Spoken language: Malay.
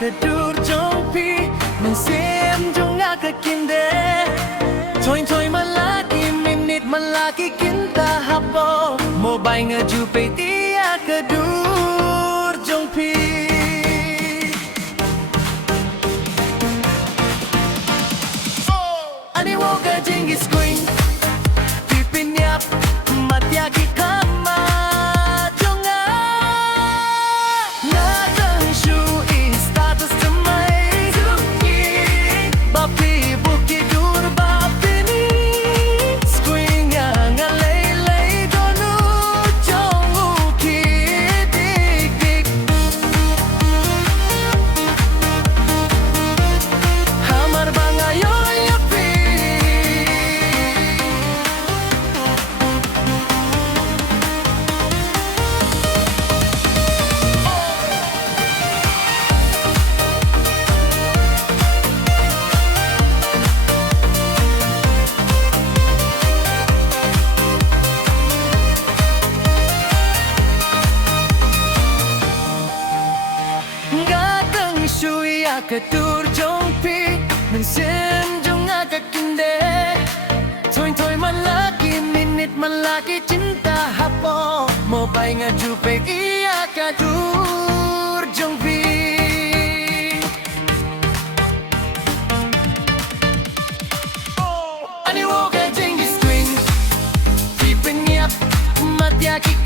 kedur jong pi Mensim jong kinde Toy malaki minit malaki kinta hapo Mobile ngejupe dia kedur jong pi Ani woga jinggi screen Pipin yap matyaki kama jonga Natang shu is status to my Zuki Bapi buki dur bapi ni Screen yang alay donu jongu ki dik dik Hamar bangayo kedur jong pi Mensim jong kinde Toy malaki minit malaki cinta hapo Mobile ngajupe iya kedur jong pi Ani woga jinggi screen Pipin yap matyaki